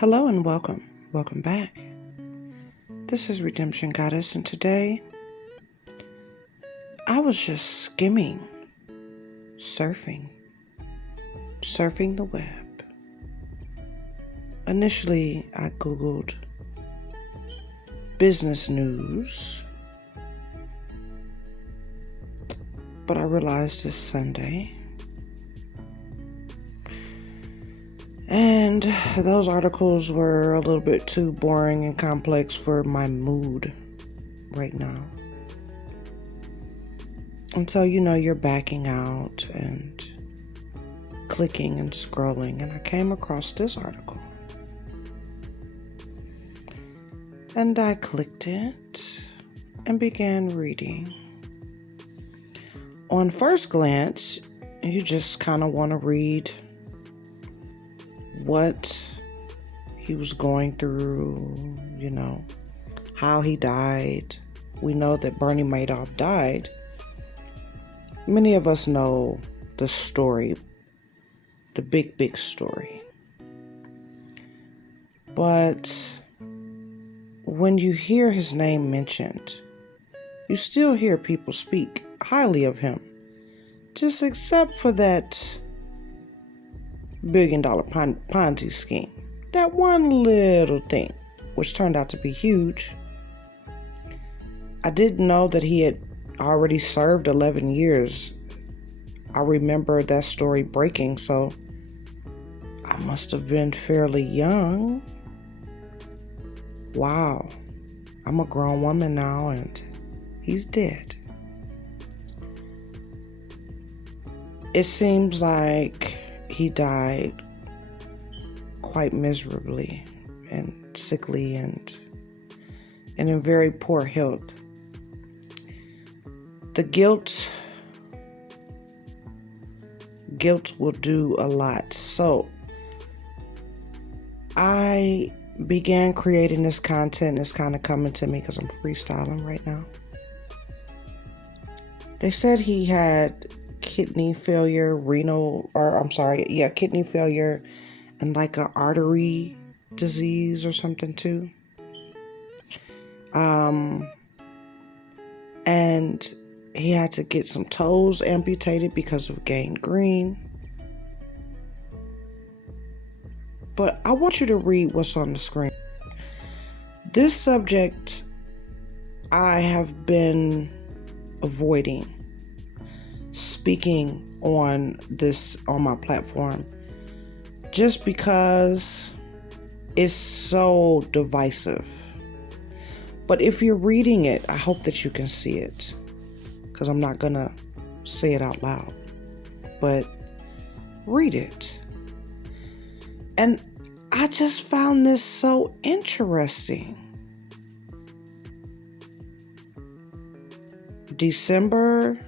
Hello and welcome. Welcome back. This is Redemption Goddess, and today I was just skimming, surfing the web. Initially, I Googled business news, but I realized it's Sunday. And those articles were a little bit too boring and complex for my mood right now. And so, you're backing out and clicking and scrolling, and I came across this article. And I clicked it and began reading. On first glance, you just kind of want to read what he was going through, how he died. We know that Bernie Madoff died. Many of us know the story, the big story. But when you hear his name mentioned, you still hear people speak highly of him, just except for that $1 billion Ponzi scheme. That one little thing, which turned out to be huge. I didn't know that he had already served 11 years. I remember that story breaking, so I must have been fairly young. Wow. I'm a grown woman now, and he's dead. It seems like he died quite miserably and sickly and in very poor health. The guilt will do a lot. So I began creating this content. It's kind of coming to me because I'm freestyling right now. They said he had kidney failure, kidney failure and like an artery disease or something too. And he had to get some toes amputated because of gangrene. But I want you to read what's on the screen. This subject I have been avoiding speaking on my platform just because it's so divisive. But if you're reading it, I hope that you can see it, because I'm not gonna say it out loud, but read it. And I just found this so interesting. December,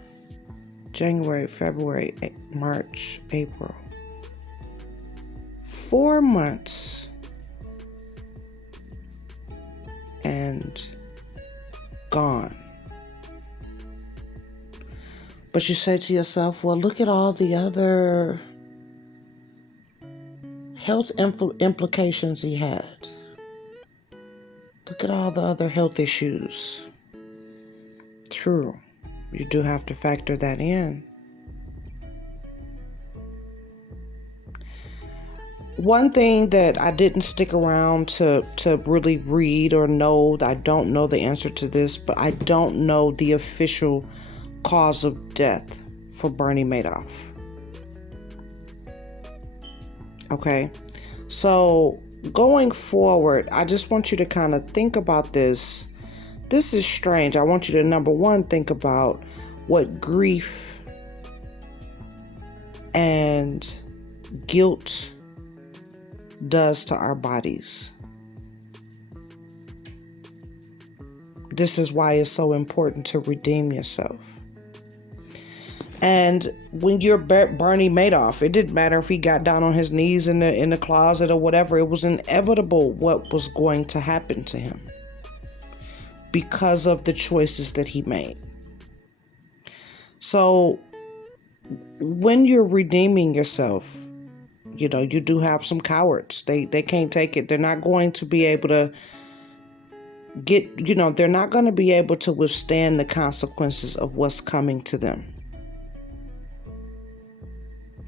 January, February, March, April. 4 months. And gone. But you say to yourself, well, look at all the other health implications he had. Look at all the other health issues. True. You do have to factor that in. One thing that I didn't stick around to really read or know, I don't know the answer to this, but I don't know the official cause of death for Bernie Madoff. Okay? So going forward, I just want you to kind of think about this. This is strange. I want you to, number one, think about what grief and guilt does to our bodies. This is why it's so important to redeem yourself. And when you're Bernie Madoff, it didn't matter if he got down on his knees in the closet or whatever. It was inevitable what was going to happen to him because of the choices that he made. So when you're redeeming yourself, You know, you do have some cowards. They can't take it. They're not going to be able to they're not going to be able to withstand the consequences of what's coming to them.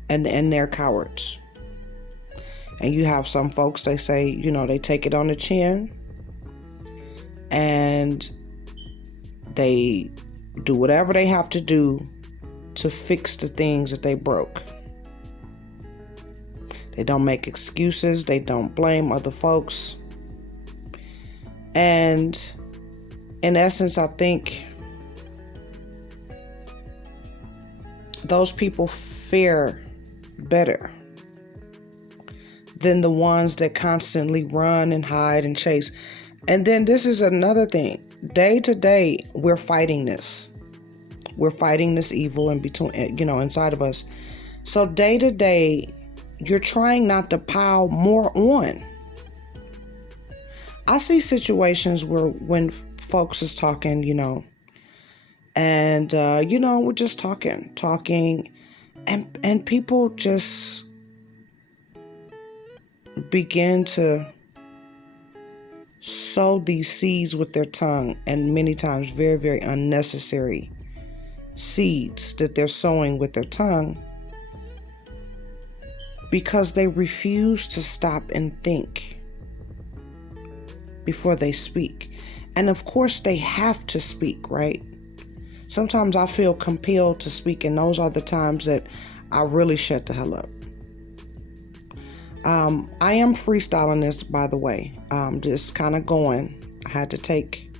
And they're cowards. And you have some folks, they say, they take it on the chin and they do whatever they have to do to fix the things that they broke. They don't make excuses. They don't blame other folks. And in essence, I think those people fare better than the ones that constantly run and hide and chase. And then this is another thing. Day to day, we're fighting this. We're fighting this evil in between, inside of us. So day to day, you're trying not to pile more on. I see situations where when folks is talking, and, we're just talking, and people just begin to sow these seeds with their tongue, and many times very, very unnecessary seeds that they're sowing with their tongue, because they refuse to stop and think before they speak. And of course they have to speak, right? Sometimes I feel compelled to speak, and those are the times that I really shut the hell up. I am freestyling this, by the way. Just kind of going. I had to take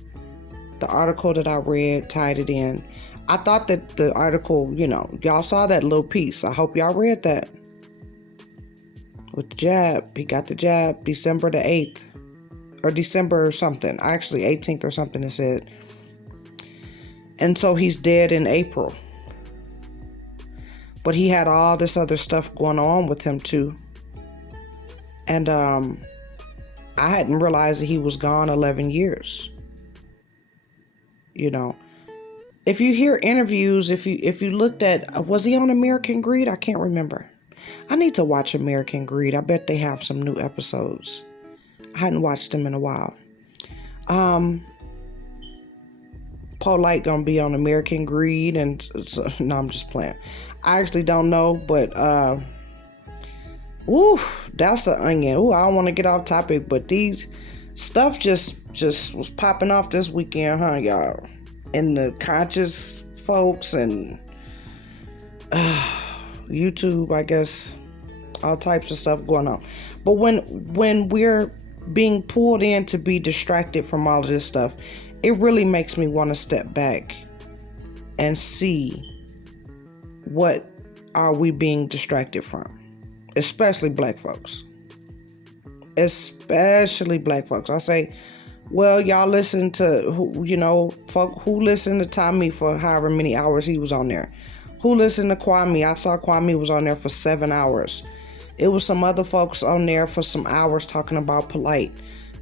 the article that I read, tied it in. I thought that the article, y'all saw that little piece. I hope y'all read that. With the jab. He got the jab December the 8th. Or December or something. Actually, 18th or something it said. And so he's dead in April. But he had all this other stuff going on with him too. And I hadn't realized that he was gone 11 years. If you hear interviews, if you looked at, was he on American Greed? I can't remember. I need to watch American Greed. I bet they have some new episodes. I hadn't watched them in a while. Polite gonna be on American Greed, and so, no, I'm just playing. I actually don't know, but that's an onion. I don't want to get off topic, but these stuff just was popping off this weekend, huh, y'all? And the conscious folks and YouTube, I guess, all types of stuff going on. But when we're being pulled in to be distracted from all of this stuff, it really makes me want to step back and see what are we being distracted from, especially black folks. Especially black folks. I say, well, y'all listen to folk who listened to Tommy for however many hours he was on there. Who listened to Kwame? I saw Kwame was on there for 7 hours. It was some other folks on there for some hours talking about Polite.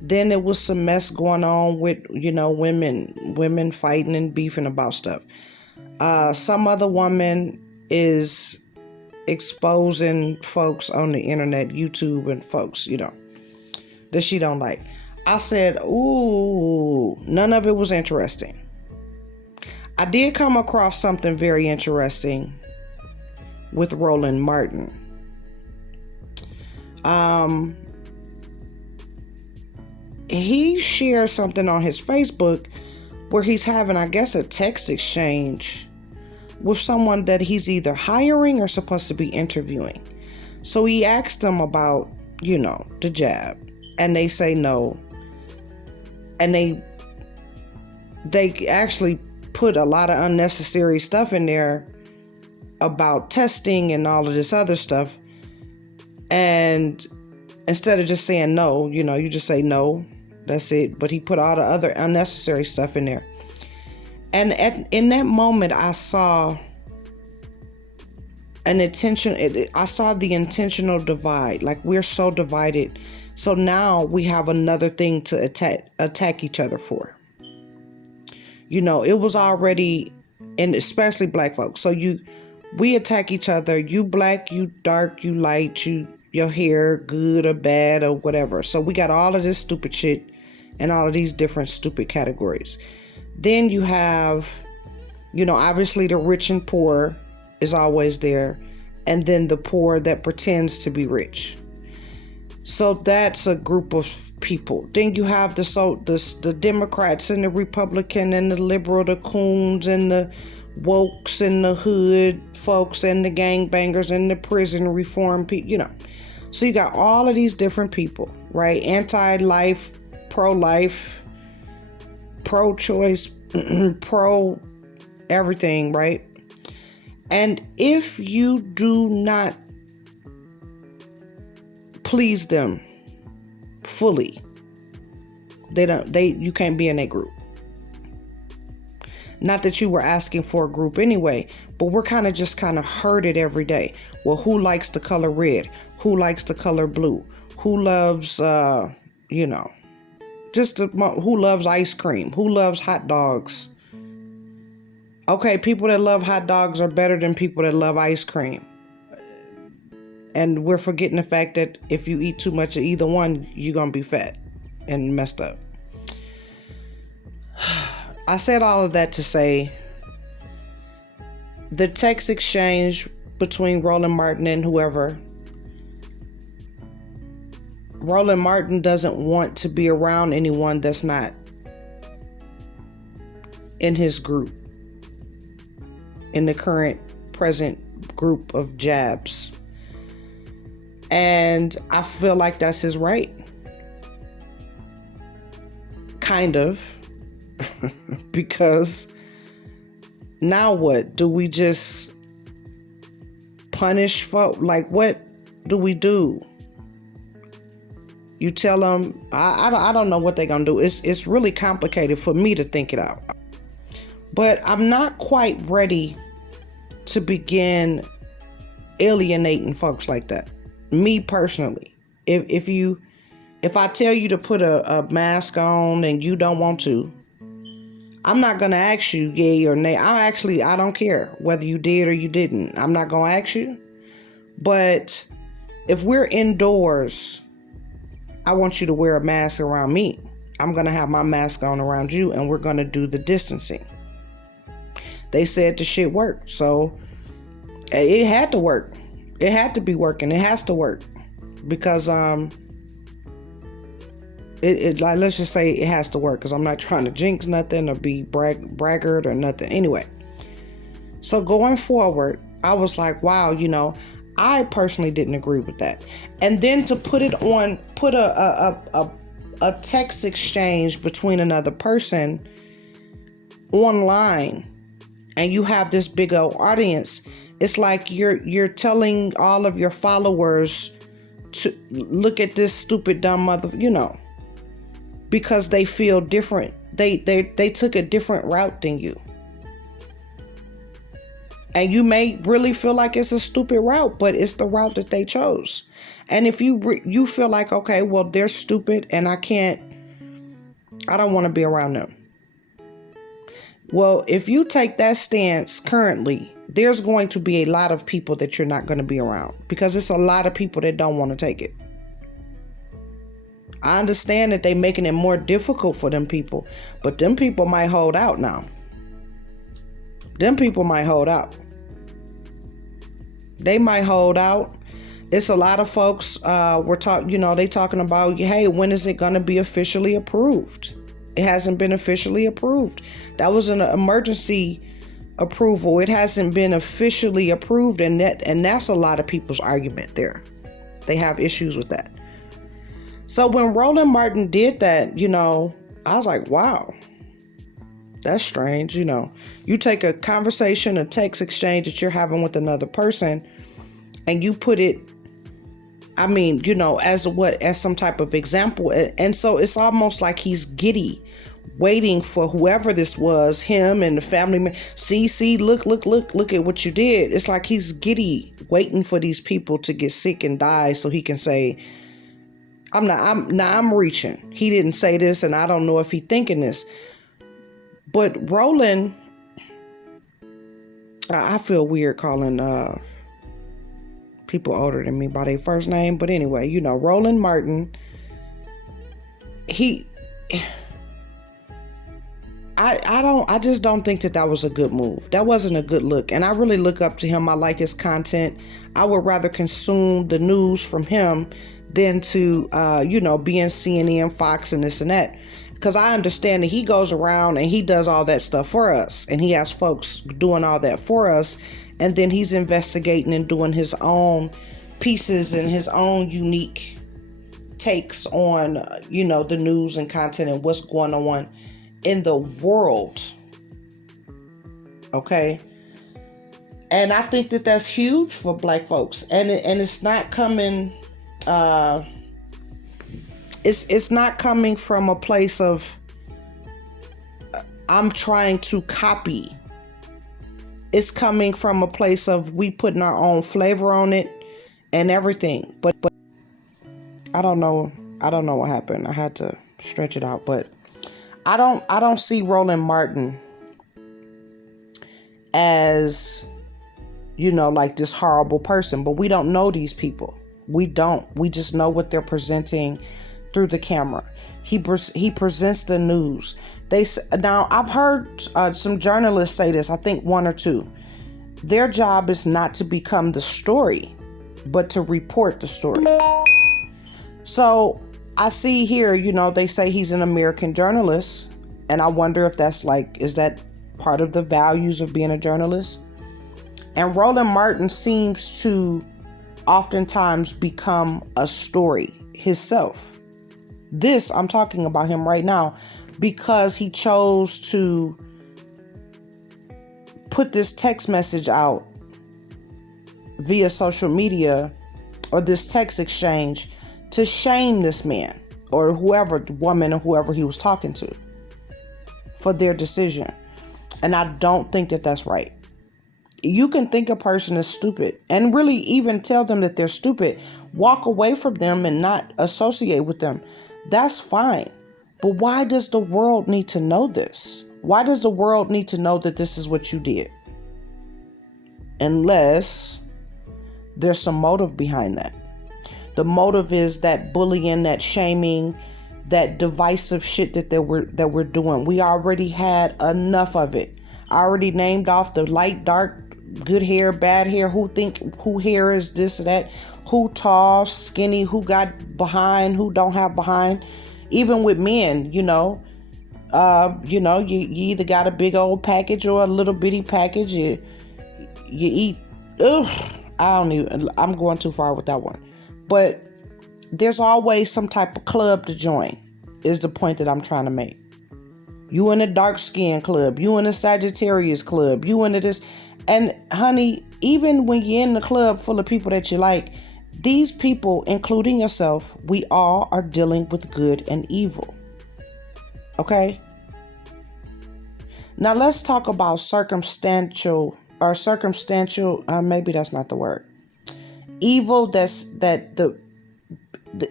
Then there was some mess going on with, women fighting and beefing about stuff. Some other woman is exposing folks on the internet, YouTube, and folks, that she don't like. I said, ooh, none of it was interesting. I did come across something very interesting with Roland Martin. He shared something on his Facebook where he's having, I guess, a text exchange with someone that he's either hiring or supposed to be interviewing. So he asked them about, the jab, and they say no. And they actually put a lot of unnecessary stuff in there about testing and all of this other stuff. And instead of just saying no, you just say no. That's it. But he put all the other unnecessary stuff in there. And in that moment, I saw I saw the intentional divide. Like, we're so divided. So now we have another thing to attack each other for. It was already, and especially black folks. So we attack each other. You black, you dark, you light, you your hair, good or bad or whatever. So we got all of this stupid shit and all of these different stupid categories. Then you have, obviously the rich and poor is always there. And then the poor that pretends to be rich. So that's a group of people. Then you have the Democrats and the Republican and the liberal, the coons and the wokes and the hood folks and the gangbangers and the prison reform people, So you got all of these different people, right? Anti-life, pro-life, pro-choice, pro-everything, right? And if you do not please them fully, you can't be in a group. Not that you were asking for a group anyway, but we're kind of herded every day. Well, who likes the color red? Who likes the color blue? Who loves, who loves ice cream? Who loves hot dogs? Okay, people that love hot dogs are better than people that love ice cream. And we're forgetting the fact that if you eat too much of either one, you're going to be fat and messed up. I said all of that to say the text exchange between Roland Martin and whoever. Roland Martin doesn't want to be around anyone that's not in his group, in the current present group of jabs. And I feel like that's his right. Kind of. Because now what? Do we just punish folk? Like, what do we do? You tell them, I don't know what they're going to do. It's really complicated for me to think it out. But I'm not quite ready to begin alienating folks like that. Me personally. If I tell you to put a mask on and you don't want to, I'm not going to ask you yay or nay. I don't care whether you did or you didn't. I'm not going to ask you. But if we're indoors, I want you to wear a mask around me. I'm going to have my mask on around you, and we're going to do the distancing. They said the shit worked. So it had to work. It had to be working. It has to work. Because let's just say it has to work, because I'm not trying to jinx nothing or be braggart or nothing. Anyway, so going forward, I was like, wow, I personally didn't agree with that. And then to put a text exchange between another person online, and you have this big old audience, it's like you're telling all of your followers to look at this stupid dumb mother, because they feel different. They took a different route than you. And you may really feel like it's a stupid route, but it's the route that they chose. And if you feel like, okay, well, they're stupid and I don't want to be around them. Well, if you take that stance currently, there's going to be a lot of people that you're not going to be around, because it's a lot of people that don't want to take it. I understand that they're making it more difficult for them people, but them people might hold out now. Them people might hold out. They might hold out. It's a lot of folks they talking about, hey, when is it going to be officially approved? It hasn't been officially approved. That was an emergency approval. It hasn't been officially approved, and that's a lot of people's argument there. They have issues with that. So when Roland Martin did that, I was like, wow, that's strange. You take a conversation, a text exchange that you're having with another person, and you put it, as some type of example. And so it's almost like he's giddy, waiting for whoever this was, him and the family. See, look at what you did. It's like he's giddy, waiting for these people to get sick and die so he can say, I'm reaching. He didn't say this, and I don't know if he's thinking this. But Roland, I feel weird calling people older than me by their first name. But anyway, you know, Roland Martin, I just don't think that was a good move. That wasn't a good look. And I really look up to him. I like his content. I would rather consume the news from him than to, be in CNN, Fox, and this and that. Because I understand that he goes around and he does all that stuff for us. And he has folks doing all that for us. And then he's investigating and doing his own pieces and his own unique takes on, the news and content and what's going on in the world. Okay. And I think that that's huge for Black folks. And it's not coming, it's not coming from a place of I'm trying to copy. It's coming from a place of we putting our own flavor on it and everything. But I don't know what happened. I had to stretch it out, but I don't see Roland Martin as, like this horrible person, but we don't know these people. We don't. We just know what they're presenting through the camera. He presents the news. Now I've heard some journalists say this. I think one or two. Their job is not to become the story, but to report the story. So I see here, they say he's an American journalist, and I wonder if that's is that part of the values of being a journalist? And Roland Martin seems to oftentimes become a story himself. I'm talking about him right now because he chose to put this text message out via social media or this text exchange to shame this man or woman or whoever he was talking to for their decision. And I don't think that that's right. You can think a person is stupid and really even tell them that they're stupid. Walk away from them and not associate with them. That's fine. But why does the world need to know this? Why does the world need to know that this is what you did? Unless there's some motive behind that. The motive is that bullying, that shaming, that divisive shit that we're doing. We already had enough of it. I already named off the light, dark, good hair, bad hair, who hair is this or that, who tall, skinny, who got behind, who don't have behind. Even with men, you either got a big old package or a little bitty package. You eat. I'm going too far with that one. But there's always some type of club to join, is the point that I'm trying to make. You in a dark skin club, you in a Sagittarius club, you into this. And honey, even when you're in the club full of people that you like, these people, including yourself, we all are dealing with good and evil. Okay? Now let's talk about circumstantial, maybe that's not the word. Evil, the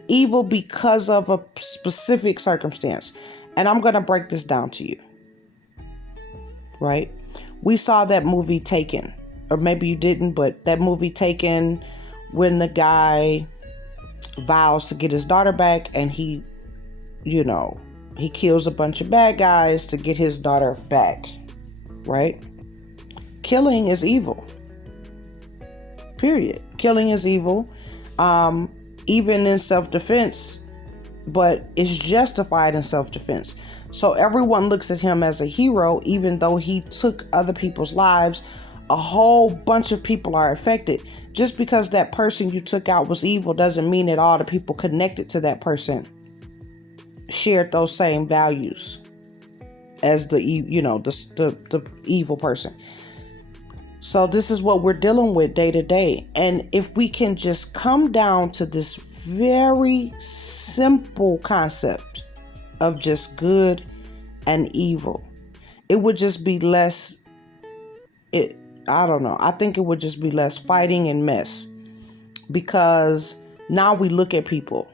evil because of a specific circumstance. And I'm going to break this down to you. Right? We saw that movie Taken, or maybe you didn't, but that movie Taken, when the guy vows to get his daughter back and he kills a bunch of bad guys to get his daughter back, right? Killing is evil. Period. Killing is evil, even in self-defense, but it's justified in self-defense. So everyone looks at him as a hero, even though he took other people's lives. A whole bunch of people are affected. Just because that person you took out was evil doesn't mean that all the people connected to that person shared those same values as the evil person. So this is what we're dealing with day to day. And if we can just come down to this very simple concept of just good and evil, it would just be less, I think it would just be less fighting and mess. Because now we look at people,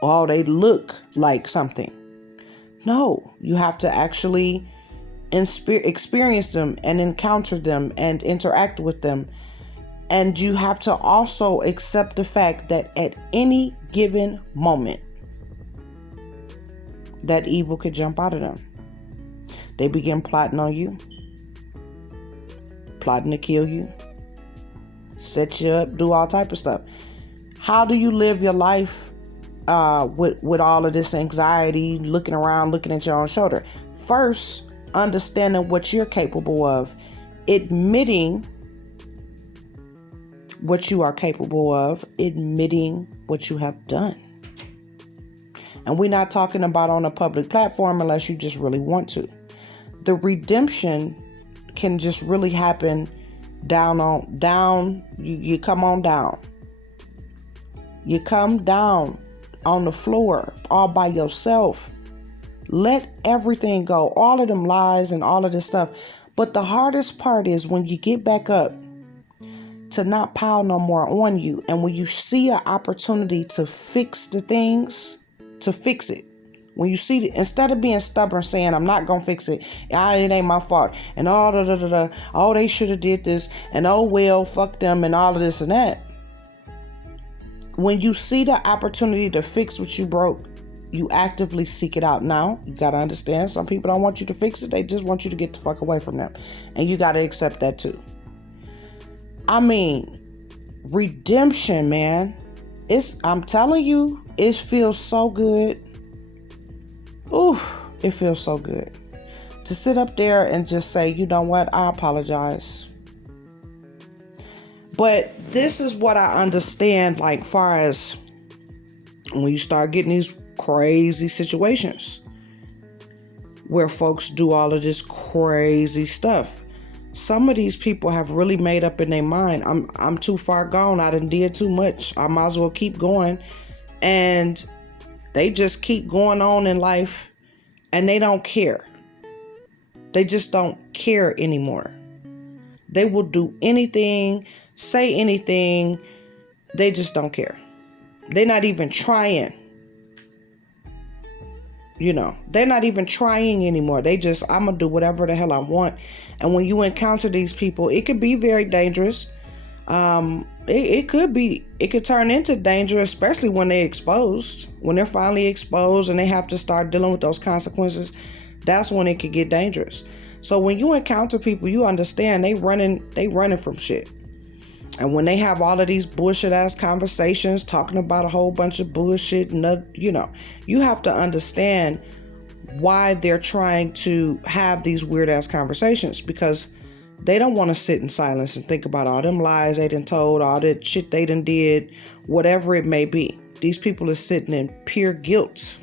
oh, they look like something. No, you have to actually experience them and encounter them and interact with them And you have to also accept the fact that at any given moment, that evil could jump out of them. They begin plotting on you, plotting to kill you, set you up, do all type of stuff. How do you live your life with all of this anxiety, looking around, looking at your own shoulder? First, understanding what you're capable of, admitting what you are capable of, admitting what you have done. And we're not talking about on a public platform unless you just really want to. The redemption can just really happen you come on down. You come down on the floor all by yourself. Let everything go, all of them lies and all of this stuff. But the hardest part is when you get back up, to not pile no more on you. And when you see an opportunity to fix the things, to fix it. When you see it, instead of being stubborn saying, I'm not going to fix it. It ain't my fault. And oh, they should have did this. And oh, well, fuck them and all of this and that. When you see the opportunity to fix what you broke, you actively seek it out. Now, you got to understand, some people don't want you to fix it. They just want you to get the fuck away from them. And you got to accept that too. I mean, redemption, man. I'm telling you, it feels so good. Ooh, it feels so good. To sit up there and just say, you know what, I apologize. But this is what I understand, like far as when you start getting these crazy situations where folks do all of this crazy stuff. Some of these people have really made up in their mind, I'm too far gone. I done did too much. I might as well keep going. And they just keep going on in life and they don't care. They just don't care anymore. They will do anything, say anything. They just don't care. They're not even trying. They're not even trying anymore. They just, I'm going to do whatever the hell I want. And when you encounter these people, it could be very dangerous. It could turn into danger, especially when they're exposed. When they're finally exposed and they have to start dealing with those consequences, that's when it could get dangerous. So when you encounter people, you understand they running from shit. And when they have all of these bullshit ass conversations talking about a whole bunch of bullshit, you have to understand why they're trying to have these weird ass conversations, because they don't want to sit in silence and think about all them lies they done told, all that shit they done did, whatever it may be. These people are sitting in pure guilt,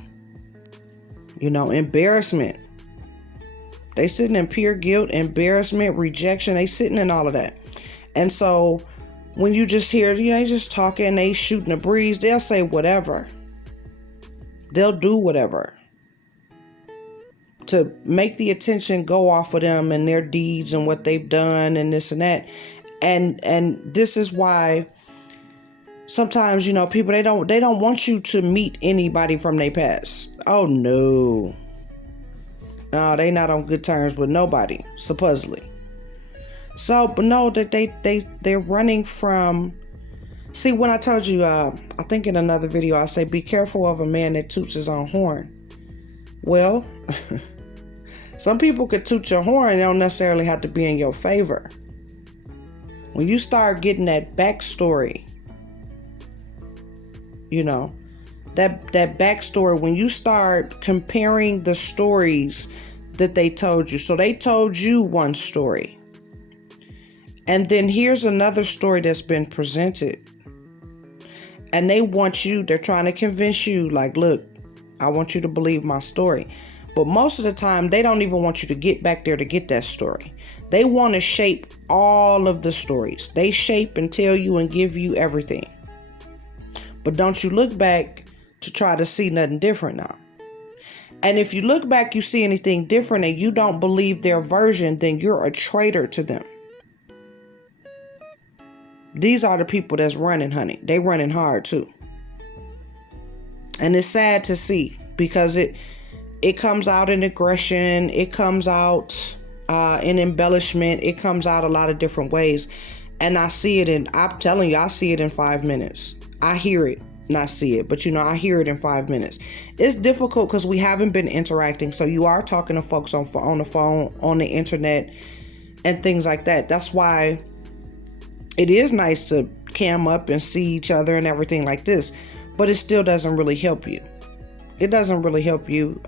embarrassment. They sitting in pure guilt, embarrassment, rejection. They sitting in all of that. And so when you just hear, they just talking, they shooting a breeze, they'll say whatever. They'll do whatever to make the attention go off of them and their deeds and what they've done and this and that. And this is why sometimes, people, they don't want you to meet anybody from their past. Oh no. No, they not on good terms with nobody, supposedly. So, but no, that they're running from. See, when I told you, I think in another video, I say, be careful of a man that toots his own horn. Well, some people could toot your horn. They don't necessarily have to be in your favor. When you start getting that backstory, that backstory, when you start comparing the stories that they told you. So they told you one story. And then here's another story that's been presented. And they're trying to convince you, like, look, I want you to believe my story. But most of the time, they don't even want you to get back there to get that story. They want to shape all of the stories. They shape and tell you and give you everything. But don't you look back to try to see nothing different now. And if you look back, you see anything different and you don't believe their version, then you're a traitor to them. These are the people that's running, honey. They running hard too. And it's sad to see because it comes out in aggression. It comes out in embellishment. It comes out a lot of different ways. And I see it I'm telling you, I see it in 5 minutes. I hear it, not see it, but I hear it in 5 minutes. It's difficult because we haven't been interacting. So you are talking to folks on the phone, on the internet, and things like that. That's why it is nice to cam up and see each other and everything like this, but it still doesn't really help you. It doesn't really help you.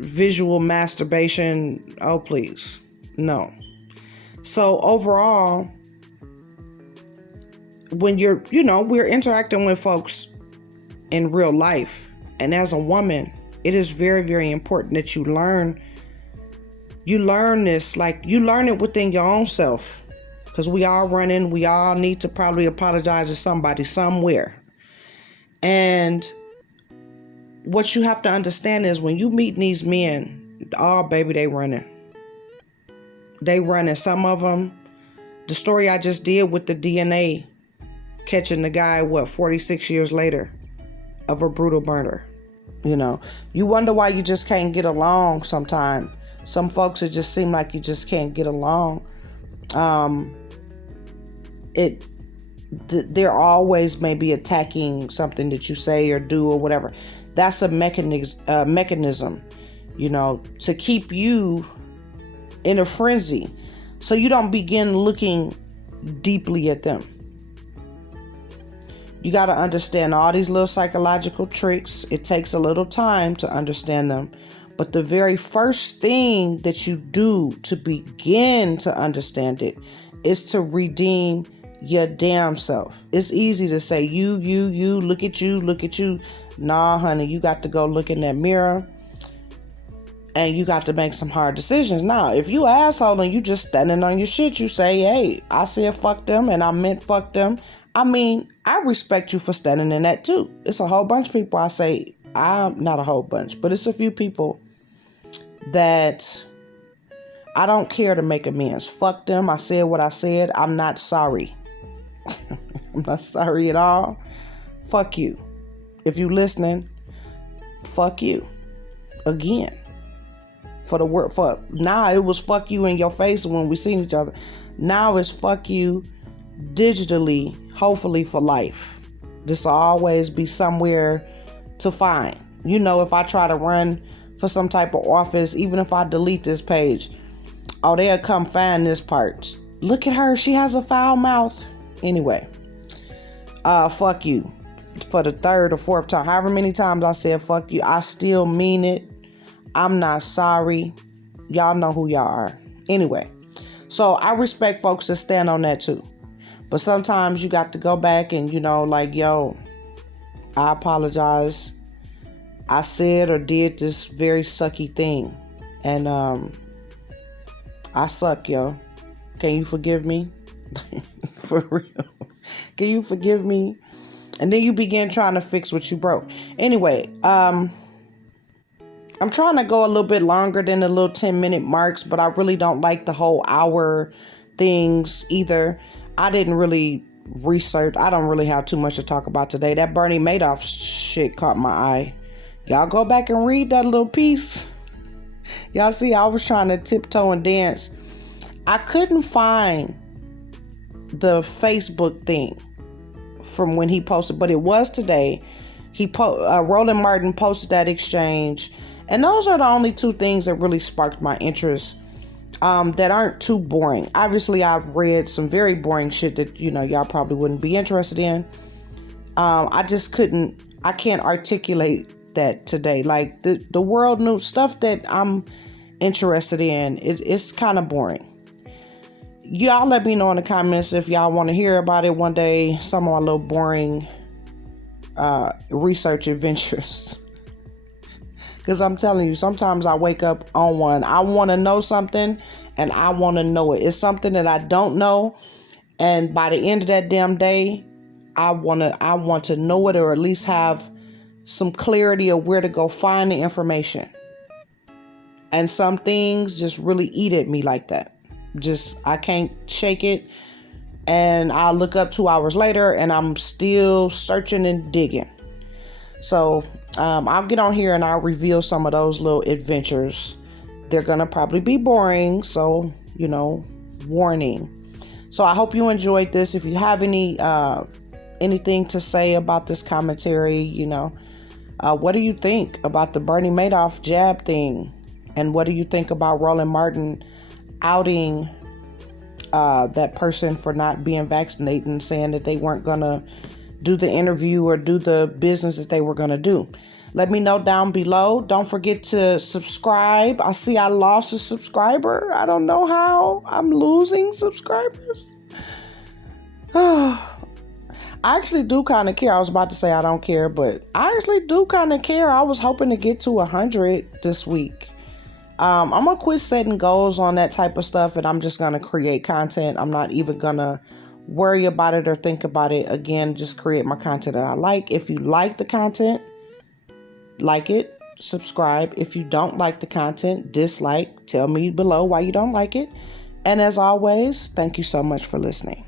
Visual masturbation, oh please, no. So overall, when we're interacting with folks in real life, and as a woman, it is very, very important that you learn this, like you learn it within your own self, because we all need to probably apologize to somebody somewhere. And what you have to understand is when you meet these men, oh baby, they running. Some of them, the story I just did with the DNA, catching the guy, 46 years later of a brutal murder. You wonder why you just can't get along sometime. Some folks, it just seem like you just can't get along. They're always maybe attacking something that you say or do or whatever. That's a mechanism, to keep you in a frenzy, so you don't begin looking deeply at them. You got to understand all these little psychological tricks. It takes a little time to understand them, but the very first thing that you do to begin to understand it is to redeem your damn self. It's easy to say you, look at you. Nah, honey, you got to go look in that mirror and you got to make some hard decisions. Now, if you asshole and you just standing on your shit, you say, hey, I said fuck them and I meant fuck them. I mean, I respect you for standing in that too. It's a whole bunch of people I'm not a whole bunch, but it's a few people that I don't care to make amends. Fuck them. I said what I said. I'm not sorry. I'm not sorry at all. Fuck you. If you listening, fuck you. Again. For now, it was fuck you in your face when we seen each other. Now it's fuck you digitally, hopefully for life. This will always be somewhere to find. If I try to run for some type of office, even if I delete this page, they'll come find this part. Look at her. She has a foul mouth. Anyway, fuck you. For the third or fourth time, however many times I said fuck you, I still mean it. I'm not sorry. Y'all know who y'all are. Anyway, so I respect folks that stand on that too. But sometimes you got to go back and, yo, I apologize. I said or did this very sucky thing. And I suck, yo. Can you forgive me? For real. Can you forgive me? And then you begin trying to fix what you broke. Anyway, I'm trying to go a little bit longer than the little 10-minute marks, but I really don't like the whole hour things either. I didn't really research. I don't really have too much to talk about today. That Bernie Madoff shit caught my eye. Y'all go back and read that little piece. Y'all see, I was trying to tiptoe and dance. I couldn't find the Facebook thing from when he posted, but it was today. Roland Martin posted that exchange, and those are the only two things that really sparked my interest, that aren't too boring. Obviously, I've read some very boring shit that y'all probably wouldn't be interested in. I can't articulate that today. Like the world news stuff that I'm interested in, it's kind of boring. Y'all let me know in the comments if y'all want to hear about it one day. Some of my little boring research adventures. Because I'm telling you, sometimes I wake up on one. I want to know something and I want to know it. It's something that I don't know. And by the end of that damn day, I want to know it, or at least have some clarity of where to go find the information. And some things just really eat at me like that. I can't shake it. And I'll look up 2 hours later and I'm still searching and digging. So I'll get on here and I'll reveal some of those little adventures. They're going to probably be boring. So, warning. So I hope you enjoyed this. If you have anything to say about this commentary, what do you think about the Bernie Madoff jab thing? And what do you think about Roland Martin outing that person for not being vaccinated and saying that they weren't going to do the interview or do the business that they were going to do? Let me know down below. Don't forget to subscribe. I see I lost a subscriber. I don't know how I'm losing subscribers. I actually do kind of care. I was about to say I don't care, but I actually do kind of care. I was hoping to get to 100 this week. I'm going to quit setting goals on that type of stuff, and I'm just going to create content. I'm not even going to worry about it or think about it. Again, just create my content that I like. If you like the content, like it, subscribe. If you don't like the content, dislike, tell me below why you don't like it. And as always, thank you so much for listening.